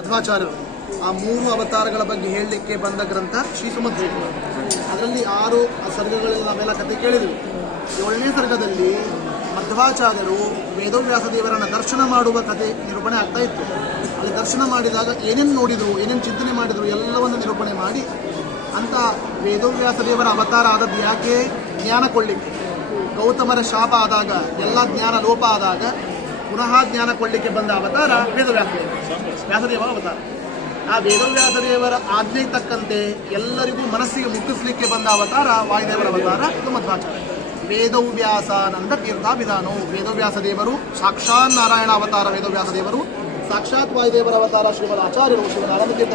ಮಧ್ವಾಚಾರ್ಯರು. ಆ ಮೂರು ಅವತಾರಗಳ ಬಗ್ಗೆ ಹೇಳಲಿಕ್ಕೆ ಬಂದ ಗ್ರಂಥ ಶ್ರೀ ಸುಮಧ್ವ ಅದರಲ್ಲಿ ಆರು ಸರ್ಗಗಳಲ್ಲಿ ನಾವೆಲ್ಲ ಕತೆ ಕೇಳಿದ್ವಿ. ಏಳನೇ ಸರ್ಗದಲ್ಲಿ ಮಧ್ವಾಚಾರ್ಯರು ವೇದವ್ಯಾಸ ದೇವರನ್ನು ದರ್ಶನ ಮಾಡುವ ಕತೆ ನಿರೂಪಣೆ ಆಗ್ತಾ ಇತ್ತು. ಅಲ್ಲಿ ದರ್ಶನ ಮಾಡಿದಾಗ ಏನೇನು ನೋಡಿದರು, ಏನೇನು ಚಿಂತನೆ ಮಾಡಿದರು ಎಲ್ಲವನ್ನು ನಿರೂಪಣೆ ಮಾಡಿ ಅಂತ ವೇದವ್ಯಾಸ ದೇವರ ಅವತಾರ ಆದದ್ದು ಯಾಕೆ? ಜ್ಞಾನ ಕೊಳ್ಳಿಕ್ಕೆ ಗೌತಮರ ಶಾಪ ಆದಾಗ, ಎಲ್ಲ ಜ್ಞಾನ ಲೋಪ ಆದಾಗ ಪುನಃ ಜ್ಞಾನ ಕೊಡಲಿಕ್ಕೆ ಬಂದ ಅವತಾರ ವೇದವ್ಯಾಸ ವ್ಯಾಸದೇವ ಅವತಾರ. ಆ ವೇದವ್ಯಾಸ ದೇವರ ಆಜ್ಞೆಗೆ ತಕ್ಕಂತೆ ಎಲ್ಲರಿಗೂ ಮನಸ್ಸಿಗೆ ಮುಟ್ಟಿಸ್ಲಿಕ್ಕೆ ಬಂದ ಅವತಾರ ವಾಯುದೇವರ ಅವತಾರ ಇದು ಮಧ್ವಾಚಾರ್ಯ ವೇದವ್ಯಾಸಾನಂದ ತೀರ್ಥಾಭಿಧಾನವು ವೇದವ್ಯಾಸ ದೇವರು ಸಾಕ್ಷಾತ್ ನಾರಾಯಣ ಅವತಾರ ವೇದವ್ಯಾಸ ದೇವರು ಸಾಕ್ಷಾತ್ ವಾಯುದೇವರ ಅವತಾರ ಶ್ರೀಮದ್ ಆಚಾರ್ಯರು ಶ್ರೀಮದ್ ತೀರ್ಥ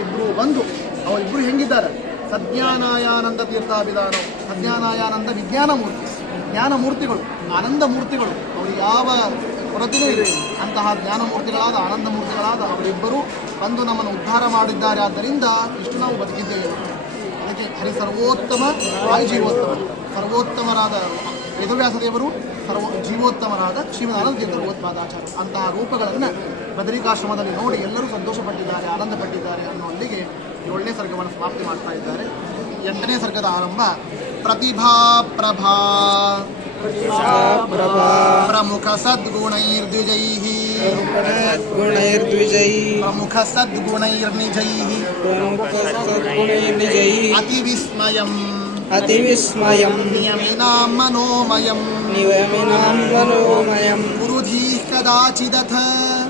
ಇಬ್ರು ಬಂದು ಅವರಿಬ್ರು ಹೆಂಗಿದ್ದಾರೆ? ಸಜ್ಞಾನಾಯಾನಂದ ತೀರ್ಥಾಭಿಧಾನ. ಸಜ್ಞಾನಾಯಾನಂದ ವಿಜ್ಞಾನ ಮೂರ್ತಿ ಜ್ಞಾನ ಮೂರ್ತಿಗಳು ಆನಂದ ಮೂರ್ತಿಗಳು. ಯಾವ ಕೊರತೆಯೂ ಇದೆ ಅಂತಹ ಜ್ಞಾನಮೂರ್ತಿಗಳಾದ ಆನಂದ ಮೂರ್ತಿಗಳಾದ ಅವರಿಬ್ಬರು ಬಂದು ನಮ್ಮನ್ನು ಉದ್ಧಾರ ಮಾಡಿದ್ದಾರೆ. ಆದ್ದರಿಂದ ಇಷ್ಟು ನಾವು ಬದುಕಿದ್ದೇವೆ. ಅದಕ್ಕೆ ಹರಿ ಸರ್ವೋತ್ತಮ ವಾಯು ಜೀವೋತ್ತಮ ಸರ್ವೋತ್ತಮರಾದ ವೇದವ್ಯಾಸ ದೇವರು, ಸರ್ವ ಜೀವೋತ್ತಮರಾದ ಶ್ರೀಮದಾನಂದ ದೇವರು ಉತ್ಪಾದಾಚಾರ ಅಂತಹ ರೂಪಗಳನ್ನು ಬದರಿಕಾಶ್ರಮದಲ್ಲಿ ನೋಡಿ ಎಲ್ಲರೂ ಸಂತೋಷಪಟ್ಟಿದ್ದಾರೆ, ಆನಂದಪಟ್ಟಿದ್ದಾರೆ ಅನ್ನುವಲ್ಲಿಗೆ ಏಳನೇ ಸರ್ಗವನ್ನು ಸಮಾಪ್ತಿ ಮಾಡ್ತಾ ಇದ್ದಾರೆ. ಎಂಟನೇ ಸರ್ಗದ ಆರಂಭ, ಪ್ರತಿಭಾ ಪ್ರಭಾ. ಪ್ರಮುಖ प्रमुख गुणैर्द्विजैः प्रमुखसद्गुणैर्निजैः प्रमुखसद्गुणैर्निजैः अतिविस्मयम्। अतिविस्मयम्। नियमिनां मनोमयम्। नियमिनां मनोमयम्। ಗುರುಧೀ ಕದಾಚಿದಥ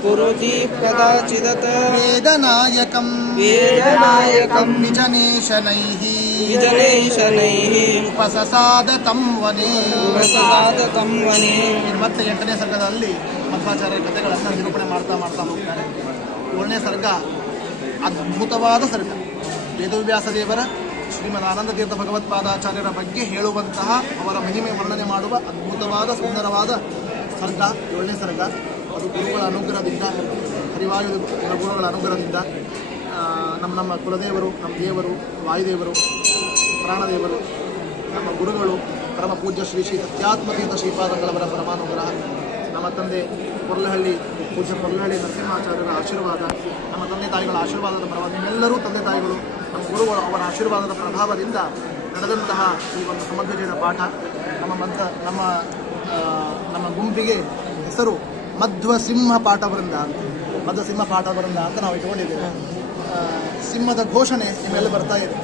पुरुति कदाचिदत ವೇದನಾಯಕಂ वेदनायकं ವಿಜನೇಶನೈಃ विजनेशनैः ಉಪಸಸಾದ ತಂ ವನೇ प्रसादतं वने ಇನ್ನು ಮತ್ತೆ ಎಂಟನೇ ಸರ್ಗದಲ್ಲಿ ಮಧ್ವಾಚಾರ್ಯ ಕಥೆಗಳನ್ನು ನಿರೂಪಣೆ ಮಾಡ್ತಾ ಮಾಡ್ತಾ ಹೋಗ್ತಾರೆ ಏಳನೇ ಸರ್ಗ ಅದ್ಭುತವಾದ ಸರ್ಗ ವೇದವ್ಯಾಸ ದೇವರ ಶ್ರೀಮದ್ ಆನಂದ ತೀರ್ಥ ಭಗವತ್ಪಾದಾಚಾರ್ಯರ ಬಗ್ಗೆ ಹೇಳುವಂತಹ ಅವರ ಮಹಿಮೆ ವರ್ಣನೆ ಮಾಡುವ ಅದ್ಭುತವಾದ ಸುಂದರವಾದ ಸರ್ಗ ಏಳನೇ ಸರಗ ಅದು ಗುರುಗಳ ಅನುಗ್ರಹದಿಂದ, ಹರಿವಾಯು ಗುರುಗಳ ಅನುಗ್ರಹದಿಂದ ನಮ್ಮ ನಮ್ಮ ಕುಲದೇವರು, ನಮ್ಮ ದೇವರು, ವಾಯುದೇವರು, ಪ್ರಾಣದೇವರು, ನಮ್ಮ ಗುರುಗಳು, ಪರಮ ಪೂಜ್ಯ ಶ್ರೀ ಶ್ರೀ ಸತ್ಯಾತ್ಮತೀರ್ಥ ಶ್ರೀಪಾದಗಳವರ ಪರಮಾನುಗ್ರಹ, ನಮ್ಮ ತಂದೆ ಕೊರ್ಲಹಳ್ಳಿ, ಪೂಜ್ಯ ಕೊರ್ಲಹಳ್ಳಿ ನರಸಿಂಹಾಚಾರ್ಯರ ಆಶೀರ್ವಾದ, ನಮ್ಮ ತಂದೆ ತಾಯಿಗಳ ಆಶೀರ್ವಾದದ ಪರವಾಗಿ ನಿಮ್ಮೆಲ್ಲರೂ ತಂದೆ ತಾಯಿಗಳು, ನಮ್ಮ ಗುರುಗಳು ಅವರ ಆಶೀರ್ವಾದದ ಪ್ರಭಾವದಿಂದ ನಡೆದಂತಹ ಈ ಒಂದು ಸಮಗ್ರಜನ ಪಾಠ, ನಮ್ಮ ಮಂತ ನಮ್ಮ ನಮ್ಮ ಗುಂಪಿಗೆ ಹೆಸರು ಮಧ್ವ ಸಿಂಹ ಪಾಠವೃಂದ ಅಂತ. ಮಧ್ವ ಸಿಂಹ ಪಾಠ ವೃಂದ ಅಂತ ನಾವು ಇಟ್ಕೊಂಡಿದ್ದೇವೆ. ಸಿಂಹದ ಘೋಷಣೆ ನಿಮ್ಮೆಲ್ಲ ಬರ್ತಾ ಇದೆ.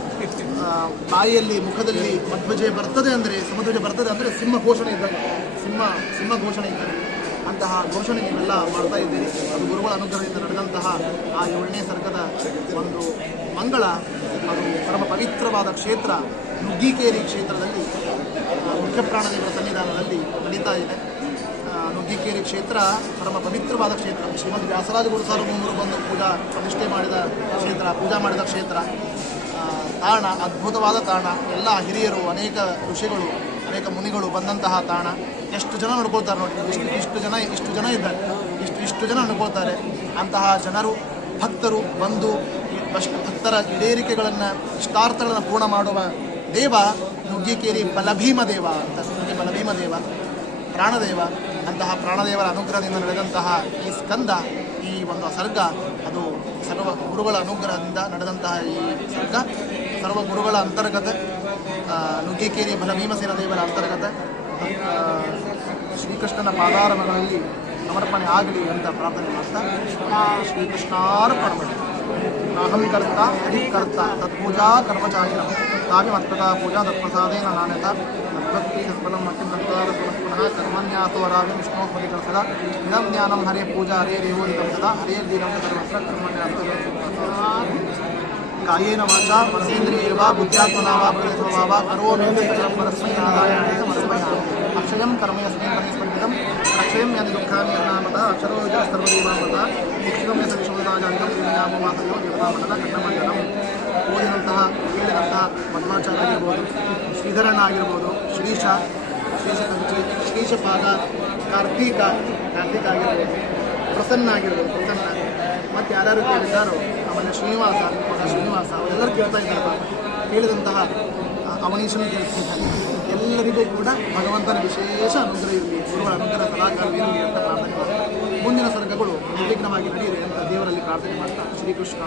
ಬಾಯಿಯಲ್ಲಿ, ಮುಖದಲ್ಲಿ ಮಧ್ವಜೆ ಬರ್ತದೆ ಅಂದರೆ, ಸಮಧ್ವಜ ಬರ್ತದೆ ಅಂದರೆ ಸಿಂಹ ಘೋಷಣೆ ಇದ್ದಾಗ. ಸಿಂಹ ಸಿಂಹ ಘೋಷಣೆ ಇದ್ದಾಗ. ಅಂತಹ ಘೋಷಣೆ ನೀವೆಲ್ಲ ಮಾಡ್ತಾ ಇದ್ದೀರಿ. ಅದು ಗುರುಗಳ ಅನುಗ್ರಹದಿಂದ ನಡೆದಂತಹ ಆ ಏಳನೇ ಸರ್ಗದ ಒಂದು ಮಂಗಳ, ಅದು ಪರಮ ಪವಿತ್ರವಾದ ಕ್ಷೇತ್ರ ನುಗ್ಗಿಕೇರಿ ಕ್ಷೇತ್ರದಲ್ಲಿ ಆ, ಮುಖ್ಯ ಪ್ರಾಣದೇವರ ಸನ್ನಿಧಾನದಲ್ಲಿ ನಡೀತಾ ಇದೆ. ನುಗ್ಗಿಕೇರಿ ಕ್ಷೇತ್ರ ಪರಮ ಪವಿತ್ರವಾದ ಕ್ಷೇತ್ರ. ಶ್ರೀಮಂತ ವ್ಯಾಸರಾಜ ಗುರು ಸಾರ್ವಭೌಮರು ಬಂದು ಪೂಜಾ ಪ್ರತಿಷ್ಠೆ ಮಾಡಿದ ಕ್ಷೇತ್ರ ಪೂಜಾ ಮಾಡಿದ ಕ್ಷೇತ್ರ. ತಾಣ ಅದ್ಭುತವಾದ ತಾಣ. ಎಲ್ಲ ಹಿರಿಯರು ಅನೇಕ ಋಷಿಗಳು ಅನೇಕ ಮುನಿಗಳು ಬಂದಂತಹ ತಾಣ. ಎಷ್ಟು ಜನ ನಡ್ಕೊಳ್ತಾರೆ ನೋಡಿ ಇಷ್ಟು ಇಷ್ಟು ಜನ ಇಷ್ಟು ಜನ ಇದ್ದಾರೆ. ಇಷ್ಟು ಇಷ್ಟು ಜನ ನಡ್ಕೊಳ್ತಾರೆ. ಅಂತಹ ಜನರು ಭಕ್ತರು ಬಂದು ಭಕ್ತರ ಈಡೇರಿಕೆಗಳನ್ನು ಇಷ್ಟಾರ್ಥಗಳನ್ನು ಪೂರ್ಣ ಮಾಡುವ ದೇವ ನುಗ್ಗಿಕೇರಿ ಬಲಭೀಮದೇವ ಅಂತ ಈ ಬಲಭೀಮ ದೇವ ಪ್ರಾಣದೇವ, ಅಂತಹ ಪ್ರಾಣದೇವರ ಅನುಗ್ರಹದಿಂದ ನಡೆದಂತಹ ಈ ಸ್ಕಂದ, ಈ ಒಂದು ಸರ್ಗ ಅದು ಸರ್ವ ಗುರುಗಳ ಅನುಗ್ರಹದಿಂದ ನಡೆದಂತಹ ಈ ಸರ್ಗ ಸರ್ವ ಗುರುಗಳ ಅಂತರ್ಗತ ನುಗ್ಗಿಕೇರಿ ಬಲಭೀಮಸೇನ ದೇವರ ಅಂತರ್ಗತ ಶ್ರೀಕೃಷ್ಣನ ಪಾದಾರಮಗಳಲ್ಲಿ ಸಮರ್ಪಣೆ ಆಗಲಿ ಅಂತ ಪ್ರಾರ್ಥನೆ ಮಾಡ್ತಾ ಶ್ರೀಕೃಷ್ಣಾರ್ಪಣೆ ನಾಹಂ अहम कर्ता कर्ता तत्पूजा, कर्मचारी तापि मत्प्रदा पूजा, तत्प्रसादेन नान्यता तद्भक्ति तत्फलं कर्मन्यासो हरे पूजा, हरे रेव सदा। हरे दीनं सर्वत्र कायेन वाचा मनसेन्द्रिये वा, बुद्ध्यात्मना वा प्रदेशो वा वा परस्मै परस्मै अक्षयं ಅನ್ನಾಮತ ಅಕ್ಷರೋ ವಿಜ ಸರ್ವದೇವಾಮತ ಮುಕ್ಷಿಕಂ ಯಸ ವಿಶ್ವದಾಜಾನಿಕಂ ಪುಣ್ಯಾಮ ವಾಸಯೋ ದೇವತಾಮಂಡಲ ಕಣ್ಣಮಂಡಲಂ ಓದಿದಂತಹ, ಕೇಳಿದಂತಹ ಮಧ್ವಾಚಾರ್ಯ ಆಗಿರ್ಬೋದು, ಶ್ರೀಧರಣ್ಣ ಆಗಿರ್ಬೋದು, ಶ್ರೀಶ ಶ್ರೀಶ ಕಂಚಿ ಶ್ರೀಶಪಾದ ಕಾರ್ತೀಕ ಕಾರ್ತೀಕ ಆಗಿರ್ಬೋದು, ಪ್ರಸನ್ನ ಆಗಿರ್ಬೋದು, ಪ್ರಸನ್ನ. ಮತ್ತು ಯಾರ್ಯಾರು ಕೇಳಿದ್ದಾರೋ, ಆಮೇಲೆ ಶ್ರೀನಿವಾಸ ಶ್ರೀನಿವಾಸ, ಅವರೆಲ್ಲರೂ ಕೇಳ್ತಾ ಇದ್ದಾರೆ. ಕೇಳಿದಂತಹ ಅವನೀಶನ ಕೇಳ್ತಿದ್ದಾರೆ ಎಲ್ಲರಿಗೂ ಕೂಡ ಭಗವಂತನ ವಿಶೇಷ ಅನುಗ್ರಹ ಇರಲಿ. ಗುರುಗಳ ಅನುಗ್ರಹ ಸದಾಕಾಲ ಇರಲಿ ಅಂತ ಪ್ರಾರ್ಥನೆ ಮಾಡ್ತಾರೆ ಮುಂದಿನ ಸರ್ಗಗಳು ನಿರ್ವಿಘ್ನವಾಗಿ ನಡೆಯಿರಿ ಅಂತ ದೇವರಲ್ಲಿ ಪ್ರಾರ್ಥನೆ ಮಾಡ್ತಾ ಶ್ರೀಕೃಷ್ಣ.